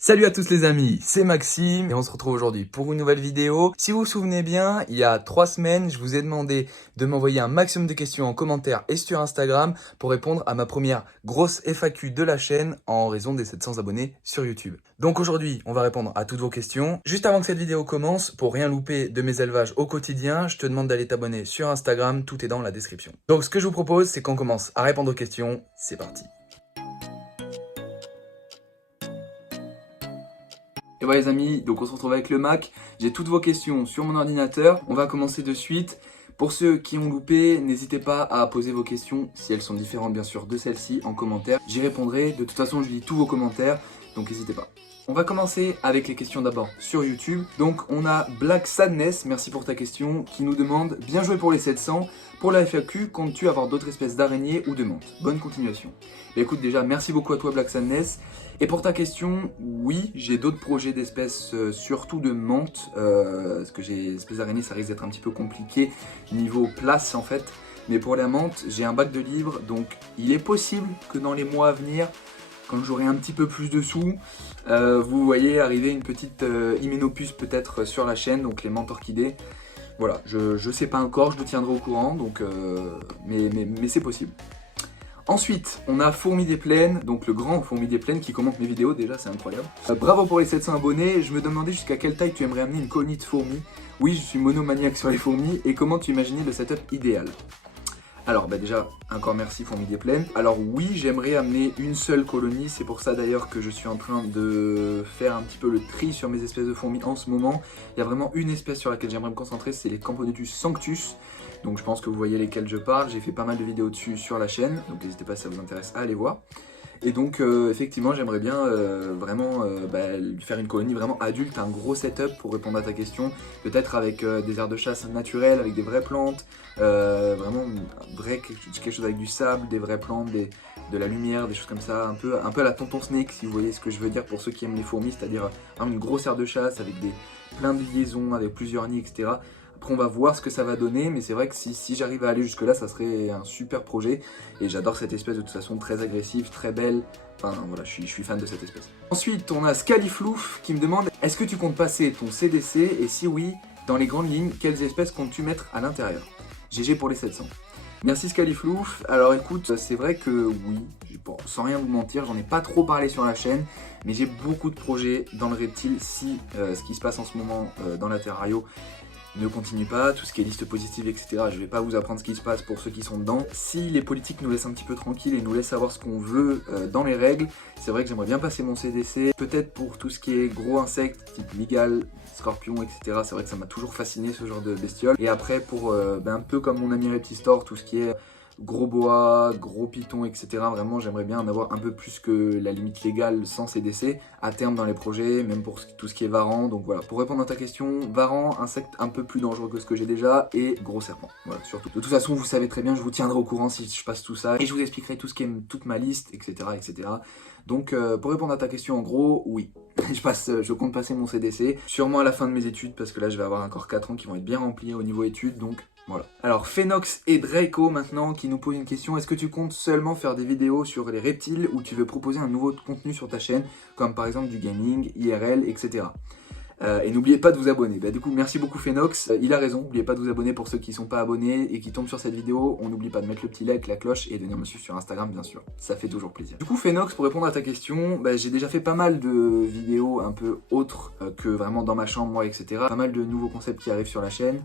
Salut à tous les amis, c'est Maxime et on se retrouve aujourd'hui pour une nouvelle vidéo. Si vous vous souvenez bien, il y a 3 semaines, je vous ai demandé de m'envoyer un maximum de questions en commentaire et sur Instagram pour répondre à ma première grosse FAQ de la chaîne en raison des 700 abonnés sur YouTube. Donc aujourd'hui, on va répondre à toutes vos questions. Juste avant que cette vidéo commence, pour rien louper de mes élevages au quotidien, je te demande d'aller t'abonner sur Instagram, tout est dans la description. Donc ce que je vous propose, c'est qu'on commence à répondre aux questions. C'est parti. Et voilà les amis, donc on se retrouve avec le Mac. J'ai toutes vos questions sur mon ordinateur. On va commencer de suite. Pour ceux qui ont loupé, n'hésitez pas à poser vos questions, si elles sont différentes bien sûr de celles-ci, en commentaire. J'y répondrai. De toute façon, je lis tous vos commentaires, donc n'hésitez pas. On va commencer avec les questions d'abord sur YouTube. Donc on a Black Sadness, merci pour ta question, qui nous demande « Bien joué pour les 700. Pour la FAQ, comptes-tu avoir d'autres espèces d'araignées ou de menthes? Bonne continuation. » Bah écoute, déjà, merci beaucoup à toi Black Sadness. Et pour ta question, oui, j'ai d'autres projets d'espèces, surtout de menthes, parce que j'ai espèces d'araignées, ça risque d'être un petit peu compliqué niveau place en fait. Mais pour la menthe, j'ai un bac de livres, donc il est possible que dans les mois à venir, quand j'aurai un petit peu plus de sous, vous voyez arriver une petite hyménopus peut-être sur la chaîne, donc les menthes orchidées. Voilà, je sais pas encore, je vous tiendrai au courant, donc, mais c'est possible. Ensuite, on a Fourmi des Plaines, donc le grand Fourmi des Plaines qui commente mes vidéos, déjà c'est incroyable. Bravo pour les 700 abonnés, je me demandais jusqu'à quelle taille tu aimerais amener une colonie de fourmis. Oui, je suis monomaniaque sur les fourmis, et comment tu imaginais le setup idéal? Alors déjà, encore merci Fourmi des Plaines. Alors oui, j'aimerais amener une seule colonie, c'est pour ça d'ailleurs que je suis en train de faire un petit peu le tri sur mes espèces de fourmis en ce moment. Il y a vraiment une espèce sur laquelle j'aimerais me concentrer, c'est les Camponotus sanctus. Donc je pense que vous voyez lesquels je parle, j'ai fait pas mal de vidéos dessus sur la chaîne, donc n'hésitez pas si ça vous intéresse à aller voir. Et donc effectivement j'aimerais bien vraiment lui faire une colonie vraiment adulte, un gros setup pour répondre à ta question, peut-être avec des aires de chasse naturelles, avec des vraies plantes, vraiment quelque chose avec du sable, des vraies plantes, de la lumière, des choses comme ça, un peu à la Tonton Snake si vous voyez ce que je veux dire pour ceux qui aiment les fourmis, c'est-à-dire une grosse aire de chasse avec plein de liaisons, avec plusieurs nids, etc. Après on va voir ce que ça va donner, mais c'est vrai que si j'arrive à aller jusque là, ça serait un super projet. Et j'adore cette espèce de toute façon très agressive, très belle. Enfin voilà, je suis fan de cette espèce. Ensuite on a Scaliflouf qui me demande « Est-ce que tu comptes passer ton CDC et si oui, dans les grandes lignes, quelles espèces comptes-tu mettre à l'intérieur ?» GG pour les 700. Merci Scaliflouf. Alors écoute, c'est vrai que oui, bon, sans rien vous mentir, j'en ai pas trop parlé sur la chaîne, mais j'ai beaucoup de projets dans le reptile si ce qui se passe en ce moment dans la Terrario ne continue pas, tout ce qui est liste positive, etc. Je vais pas vous apprendre ce qui se passe pour ceux qui sont dedans. Si les politiques nous laissent un petit peu tranquilles et nous laissent savoir ce qu'on veut dans les règles, c'est vrai que j'aimerais bien passer mon CDC. Peut-être pour tout ce qui est gros insectes, type mygale, scorpion, etc. C'est vrai que ça m'a toujours fasciné ce genre de bestioles. Et après pour un peu comme mon ami Reptistore, tout ce qui est gros boa, gros python, etc. Vraiment, j'aimerais bien en avoir un peu plus que la limite légale sans CDC à terme dans les projets, même pour tout ce qui est varan. Donc voilà, pour répondre à ta question, varan, insecte un peu plus dangereux que ce que j'ai déjà et gros serpent. Voilà, surtout. De toute façon, vous savez très bien, je vous tiendrai au courant si je passe tout ça et je vous expliquerai tout ce qui est toute ma liste, etc. etc. Donc pour répondre à ta question, en gros, oui, je compte passer mon CDC, sûrement à la fin de mes études parce que là, je vais avoir encore 4 ans qui vont être bien remplis au niveau études, donc voilà. Alors Phénox et Draco maintenant qui nous posent une question. Est-ce que tu comptes seulement faire des vidéos sur les reptiles ou tu veux proposer un nouveau contenu sur ta chaîne, comme par exemple du gaming, IRL, etc. Et n'oubliez pas de vous abonner. Du coup, merci beaucoup Phénox. Il a raison, n'oubliez pas de vous abonner pour ceux qui ne sont pas abonnés et qui tombent sur cette vidéo. On n'oublie pas de mettre le petit like, la cloche et de venir me suivre sur Instagram, bien sûr. Ça fait toujours plaisir. Du coup, Phénox, pour répondre à ta question, j'ai déjà fait pas mal de vidéos un peu autres que vraiment dans ma chambre, moi, etc. Pas mal de nouveaux concepts qui arrivent sur la chaîne.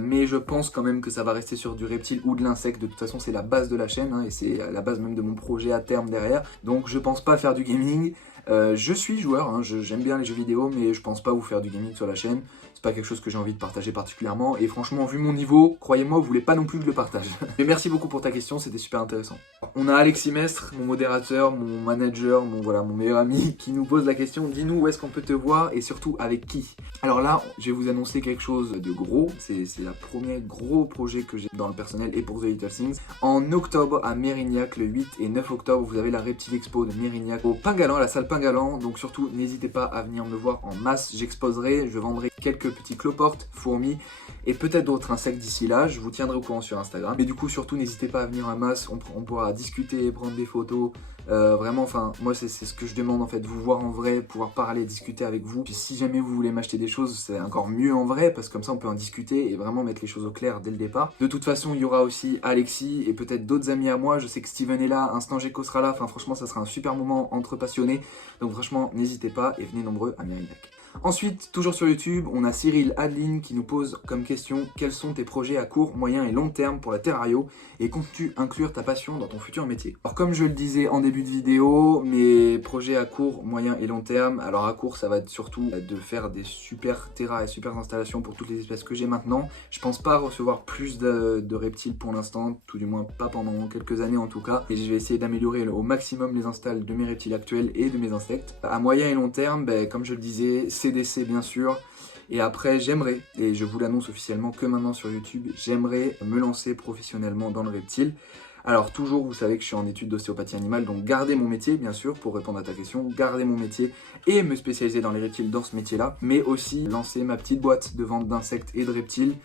Mais je pense quand même que ça va rester sur du reptile ou de l'insecte. De toute façon, c'est la base de la chaîne et c'est la base même de mon projet à terme derrière. Donc je pense pas faire du gaming. Je suis joueur, j'aime bien les jeux vidéo, mais je pense pas vous faire du gaming sur la chaîne. C'est pas quelque chose que j'ai envie de partager particulièrement. Et franchement, vu mon niveau, croyez-moi, vous voulez pas non plus que je le partage. Mais merci beaucoup pour ta question, c'était super intéressant. On a Aleximestre, mon modérateur, mon manager, mon meilleur ami, qui nous pose la question. Dis-nous où est-ce qu'on peut te voir et surtout avec qui. Alors là, je vais vous annoncer quelque chose de gros. C'est le premier gros projet que j'ai dans le personnel et pour The Little Things. En octobre à Mérignac, le 8 et 9 octobre, vous avez la Reptile Expo de Mérignac au Pingalan, la salle Pingalan. Donc surtout, n'hésitez pas à venir me voir en masse. J'exposerai, je vendrai quelques petits cloportes, fourmis et peut-être d'autres insectes d'ici là. Je vous tiendrai au courant sur Instagram. Mais du coup, surtout, n'hésitez pas à venir en masse. On pourra discuter, prendre des photos, Vraiment, enfin, moi c'est ce que je demande en fait, vous voir en vrai, pouvoir parler, discuter avec vous. Puis si jamais vous voulez m'acheter des choses, c'est encore mieux en vrai, parce que comme ça on peut en discuter et vraiment mettre les choses au clair dès le départ. De toute façon, il y aura aussi Alexis et peut-être d'autres amis à moi. Je sais que Steven est là, Instant Gecko sera là. Enfin, franchement, ça sera un super moment entre passionnés. Donc franchement, n'hésitez pas et venez nombreux à Méridac. Ensuite, toujours sur YouTube, on a Cyril Adeline qui nous pose comme question: quels sont tes projets à court, moyen et long terme pour la Terrario et comptes-tu inclure ta passion dans ton futur métier? Alors comme je le disais en début de vidéo, mes projets à court, moyen et long terme, alors à court ça va être surtout de faire des super terras et super installations pour toutes les espèces que j'ai maintenant. Je pense pas recevoir plus de reptiles pour l'instant, tout du moins pas pendant quelques années en tout cas, et je vais essayer d'améliorer au maximum les installs de mes reptiles actuels et de mes insectes. À moyen et long terme, comme je le disais, CDC bien sûr, et après j'aimerais, et je vous l'annonce officiellement que maintenant sur YouTube, j'aimerais me lancer professionnellement dans le reptile. Alors toujours, vous savez que je suis en études d'ostéopathie animale, donc garder mon métier bien sûr, pour répondre à ta question, garder mon métier et me spécialiser dans les reptiles dans ce métier là, mais aussi lancer ma petite boîte de vente d'insectes et de reptiles,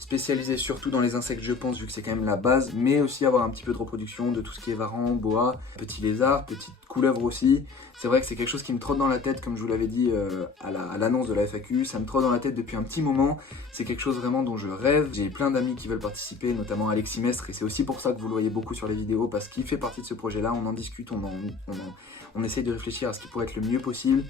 spécialisé surtout dans les insectes je pense, vu que c'est quand même la base, mais aussi avoir un petit peu de reproduction de tout ce qui est varan, boa, petits lézards, petites couleuvres aussi. C'est vrai que c'est quelque chose qui me trotte dans la tête, comme je vous l'avais dit à l'annonce de la FAQ, ça me trotte dans la tête depuis un petit moment, c'est quelque chose vraiment dont je rêve. J'ai plein d'amis qui veulent participer, notamment Alexis Mestre, et c'est aussi pour ça que vous le voyez beaucoup sur les vidéos, parce qu'il fait partie de ce projet-là, on en discute, on essaie de réfléchir à ce qui pourrait être le mieux possible.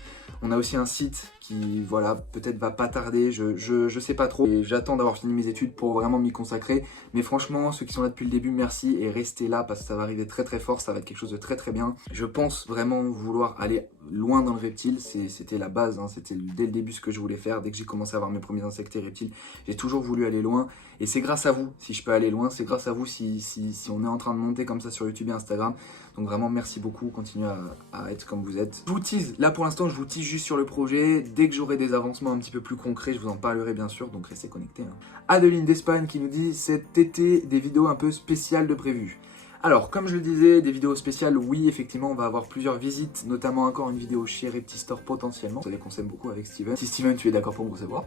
On a aussi un site qui, voilà, peut-être va pas tarder, je sais pas trop, et j'attends d'avoir fini mes études pour vraiment m'y consacrer, mais franchement, ceux qui sont là depuis le début, merci, et restez là, parce que ça va arriver très très fort, ça va être quelque chose de très très bien. Je pense vraiment vouloir aller loin dans le reptile, c'était la base, hein, c'était dès le début ce que je voulais faire. Dès que j'ai commencé à avoir mes premiers insectes et reptiles, j'ai toujours voulu aller loin, et c'est grâce à vous si je peux aller loin, c'est grâce à vous si on est en train de monter comme ça sur YouTube et Instagram. Donc vraiment merci beaucoup, continuez à être comme vous êtes. Je vous tease, là pour l'instant je vous tease juste sur le projet, dès que j'aurai des avancements un petit peu plus concrets, je vous en parlerai bien sûr, donc restez connectés. Hein. Adeline d'Espagne qui nous dit: cet été des vidéos un peu spéciales de prévues. Alors, comme je le disais, des vidéos spéciales, oui, effectivement, on va avoir plusieurs visites, notamment encore une vidéo chez Reptistore potentiellement. Vous savez qu'on s'aime beaucoup avec Steven. Si Steven, tu es d'accord pour me recevoir.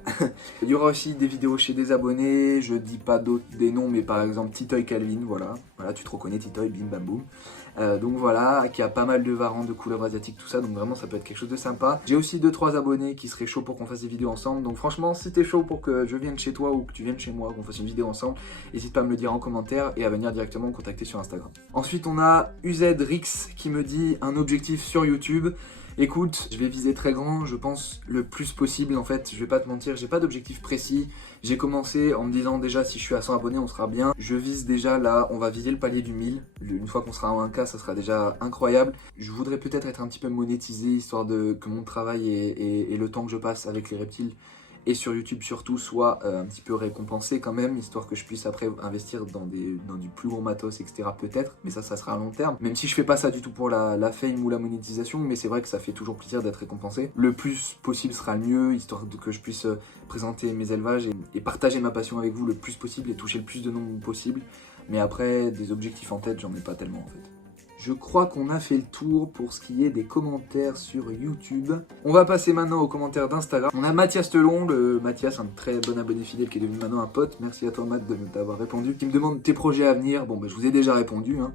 Il y aura aussi des vidéos chez des abonnés, je dis pas d'autres des noms, mais par exemple Titoy Calvin, voilà, tu te reconnais, Titoy, bim bam boum. Donc voilà, qui a pas mal de varans, de couleuvres asiatiques, tout ça, donc vraiment ça peut être quelque chose de sympa. J'ai aussi 2-3 abonnés qui seraient chauds pour qu'on fasse des vidéos ensemble, donc franchement si t'es chaud pour que je vienne chez toi ou que tu viennes chez moi, qu'on fasse une vidéo ensemble, n'hésite pas à me le dire en commentaire et à venir directement me contacter sur Instagram. Ensuite on a UZRix qui me dit un objectif sur YouTube. Écoute, je vais viser très grand, je pense le plus possible en fait, je vais pas te mentir, j'ai pas d'objectif précis. J'ai commencé en me disant déjà si je suis à 100 abonnés on sera bien. Je vise déjà là, on va viser le palier du 1000. Une fois qu'on sera à 1K, ça sera déjà incroyable. Je voudrais peut-être être un petit peu monétisé, histoire que mon travail et le temps que je passe avec les reptiles et sur YouTube surtout soit un petit peu récompensé quand même, histoire que je puisse après investir dans du plus gros matos, etc. peut-être, mais ça sera à long terme, même si je fais pas ça du tout pour la fame ou la monétisation, mais c'est vrai que ça fait toujours plaisir d'être récompensé. Le plus possible sera le mieux, histoire que je puisse présenter mes élevages et partager ma passion avec vous le plus possible et toucher le plus de nombre possible, mais après des objectifs en tête, j'en ai pas tellement en fait. Je crois qu'on a fait le tour pour ce qui est des commentaires sur YouTube. On va passer maintenant aux commentaires d'Instagram. On a Mathias Telon, Mathias, un très bon abonné fidèle qui est devenu maintenant un pote. Merci à toi Matt d'avoir répondu. Qui me demande tes projets à venir. Bon, je vous ai déjà répondu. Hein.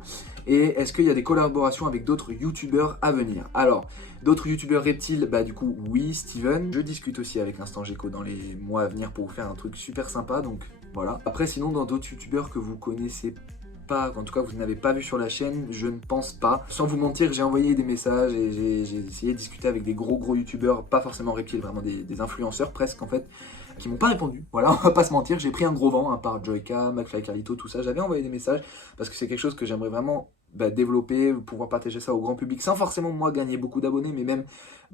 Et est-ce qu'il y a des collaborations avec d'autres youtubeurs à venir? Alors, d'autres youtubeurs reptiles, du coup, oui, Steven. Je discute aussi avec Instant Gecko dans les mois à venir pour vous faire un truc super sympa. Donc voilà. Après, sinon, dans d'autres youtubeurs que vous connaissez pas, en tout cas vous n'avez pas vu sur la chaîne, je ne pense pas. Sans vous mentir, j'ai envoyé des messages et j'ai essayé de discuter avec des gros youtubeurs, pas forcément reptiles, vraiment des influenceurs presque en fait, qui m'ont pas répondu. Voilà, on va pas se mentir, j'ai pris un gros vent, à part Joyka, McFly Carlito, tout ça. J'avais envoyé des messages parce que c'est quelque chose que j'aimerais vraiment développer, pouvoir partager ça au grand public, sans forcément moi gagner beaucoup d'abonnés, mais même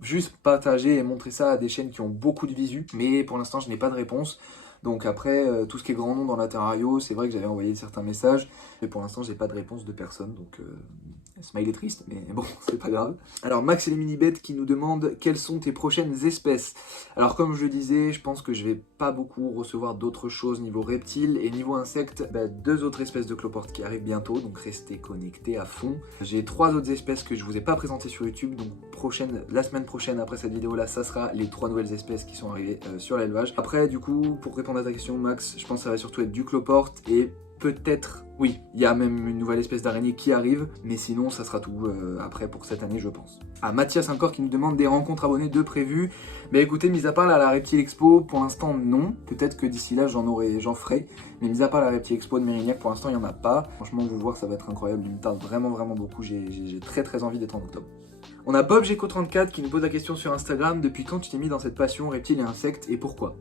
juste partager et montrer ça à des chaînes qui ont beaucoup de visu. Mais pour l'instant, je n'ai pas de réponse. Donc après, tout ce qui est grand nom dans la Terrario, c'est vrai que j'avais envoyé certains messages, mais pour l'instant, j'ai pas de réponse de personne, donc smile est triste, mais bon, c'est pas grave. Alors Max et les mini-bêtes qui nous demandent quelles sont tes prochaines espèces. Alors comme je le disais, je pense que je vais pas beaucoup recevoir d'autres choses niveau reptiles, et niveau insectes, 2 autres espèces de cloportes qui arrivent bientôt, donc restez connectés à fond. J'ai 3 autres espèces que je vous ai pas présentées sur YouTube, donc la semaine prochaine après cette vidéo là, ça sera les 3 nouvelles espèces qui sont arrivées sur l'élevage. Après du coup, pour répondre répondre à ta question, Max, je pense que ça va surtout être du cloporte et peut-être, oui, il y a même une nouvelle espèce d'araignée qui arrive, mais sinon ça sera tout après pour cette année je pense. Ah, Mathias encore qui nous demande des rencontres abonnés de prévues. Mais écoutez, mis à part la Reptile Expo, pour l'instant non, peut-être que d'ici là j'en ferai, mais mis à part la Reptile Expo de Mérignac, pour l'instant il n'y en a pas. Franchement vous voir ça va être incroyable, il me tarde vraiment beaucoup, j'ai très envie d'être en octobre. On a Bob Geco34 qui nous pose la question sur Instagram, depuis quand tu t'es mis dans cette passion reptiles et insectes et pourquoi?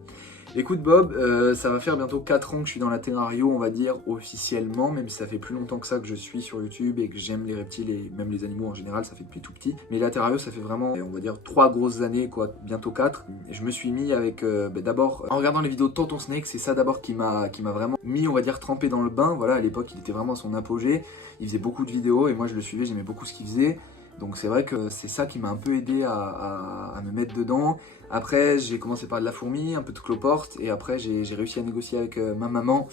Écoute Bob, ça va faire bientôt 4 ans que je suis dans la terrario, on va dire officiellement, même si ça fait plus longtemps que ça que je suis sur YouTube et que j'aime les reptiles et même les animaux en général, ça fait depuis tout petit. Mais la terrario ça fait vraiment, on va dire 3 grosses années, quoi, bientôt 4. Et je me suis mis avec, d'abord, en regardant les vidéos de Tonton Snake, c'est ça d'abord qui m'a vraiment mis, on va dire, trempé dans le bain. Voilà, à l'époque il était vraiment à son apogée, il faisait beaucoup de vidéos et moi je le suivais, j'aimais beaucoup ce qu'il faisait. Donc c'est vrai que c'est ça qui m'a un peu aidé à me mettre dedans. Après j'ai commencé par de la fourmi, un peu de cloporte et après j'ai réussi à négocier avec ma maman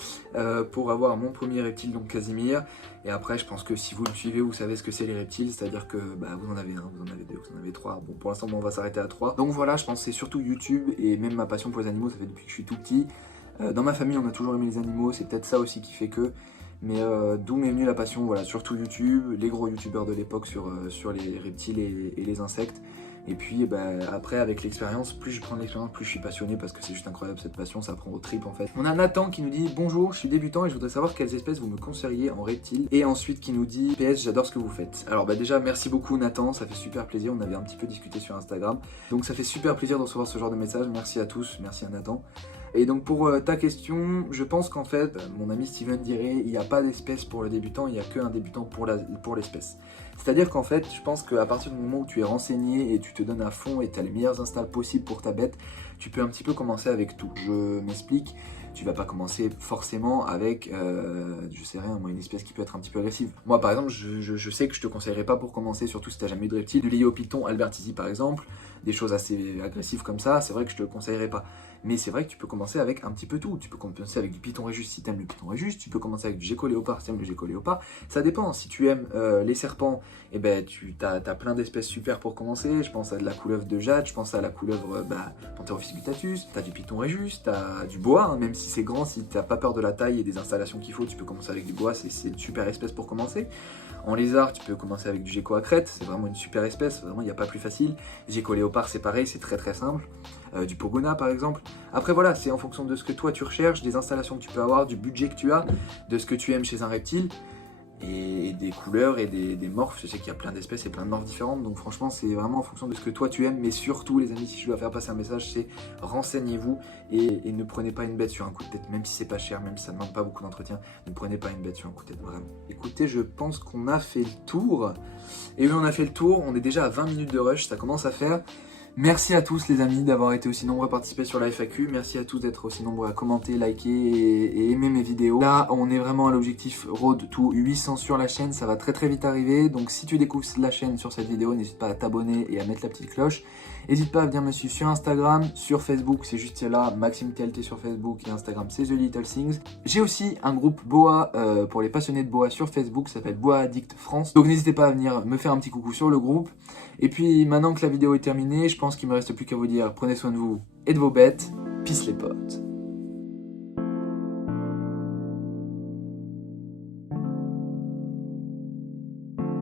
pour avoir mon premier reptile, donc Casimir. Et après je pense que si vous le suivez, vous savez ce que c'est les reptiles, c'est-à-dire que vous en avez un, vous en avez deux, vous en avez trois. Bon pour l'instant on va s'arrêter à 3. Donc voilà, je pense que c'est surtout YouTube et même ma passion pour les animaux, ça fait depuis que je suis tout petit. Dans ma famille on a toujours aimé les animaux, c'est peut-être ça aussi qui fait que... Mais d'où m'est venue la passion, voilà, surtout YouTube, les gros youtubeurs de l'époque sur les reptiles et les insectes. Et puis après avec l'expérience, plus je prends de l'expérience, plus je suis passionné parce que c'est juste incroyable cette passion, ça prend au tripes en fait. On a Nathan qui nous dit « Bonjour, je suis débutant et je voudrais savoir quelles espèces vous me conseilleriez en reptiles. » Et ensuite qui nous dit « PS, j'adore ce que vous faites. » Alors déjà merci beaucoup Nathan, ça fait super plaisir, on avait un petit peu discuté sur Instagram. Donc ça fait super plaisir de recevoir ce genre de message, merci à tous, merci à Nathan. Et donc pour ta question, je pense qu'en fait, mon ami Steven dirait il n'y a pas d'espèce pour le débutant, il n'y a qu'un débutant pour l'espèce. C'est-à-dire qu'en fait, je pense qu'à partir du moment où tu es renseigné et tu te donnes à fond et tu as les meilleurs installs possibles pour ta bête, tu peux un petit peu commencer avec tout. Je m'explique, tu vas pas commencer forcément avec, je sais rien, moi, une espèce qui peut être un petit peu agressive. Moi par exemple, je sais que je te conseillerais pas pour commencer, surtout si tu n'as jamais eu de reptile, du Léopython albertisi par exemple, des choses assez agressives comme ça, c'est vrai que je te le conseillerais pas. Mais c'est vrai que tu peux commencer avec un petit peu tout. Tu peux commencer avec du Python Rhésus si tu aimes le Python Rhésus. Tu peux commencer avec du Gecko léopard si tu aimes le Gecko léopard. Ça dépend. Si tu aimes les serpents, eh ben, tu as plein d'espèces super pour commencer. Je pense à de la couleuvre de jade, je pense à la couleuvre Pantherophis gutatus. Tu as du Python Rhésus, tu as du boa, hein, même si c'est grand, si tu n'as pas peur de la taille et des installations qu'il faut, tu peux commencer avec du boa. C'est une super espèce pour commencer. En lézard, tu peux commencer avec du Gecko à crête. C'est vraiment une super espèce. Vraiment, il n'y a pas plus facile. Gecko léopard, c'est pareil, c'est très simple. Du Pogona par exemple. Après voilà, c'est en fonction de ce que toi tu recherches, des installations que tu peux avoir, du budget que tu as, de ce que tu aimes chez un reptile, et des couleurs et des morphes. Je sais qu'il y a plein d'espèces et plein de morphes différentes, donc franchement c'est vraiment en fonction de ce que toi tu aimes. Mais surtout les amis, si je dois faire passer un message, c'est renseignez-vous et ne prenez pas une bête sur un coup de tête, même si c'est pas cher, même si ça ne demande pas beaucoup d'entretien, ne prenez pas une bête sur un coup de tête, vraiment. Écoutez, je pense qu'on a fait le tour, et oui on a fait le tour, on est déjà à 20 minutes de rush, ça commence à faire. Merci à tous les amis d'avoir été aussi nombreux à participer sur la FAQ, merci à tous d'être aussi nombreux à commenter, liker et aimer mes vidéos. Là on est vraiment à l'objectif Road to 800 sur la chaîne, ça va très vite arriver, donc si tu découvres la chaîne sur cette vidéo, n'hésite pas à t'abonner et à mettre la petite cloche. N'hésite pas à venir me suivre sur Instagram, sur Facebook, c'est juste là, Maxime TLT sur Facebook et Instagram c'est The Little Things. J'ai aussi un groupe Boa pour les passionnés de Boa sur Facebook, ça s'appelle Boa Addict France, donc n'hésitez pas à venir me faire un petit coucou sur le groupe. Et puis maintenant que la vidéo est terminée, je pense qu'il me reste plus qu'à vous dire prenez soin de vous et de vos bêtes. Peace les potes.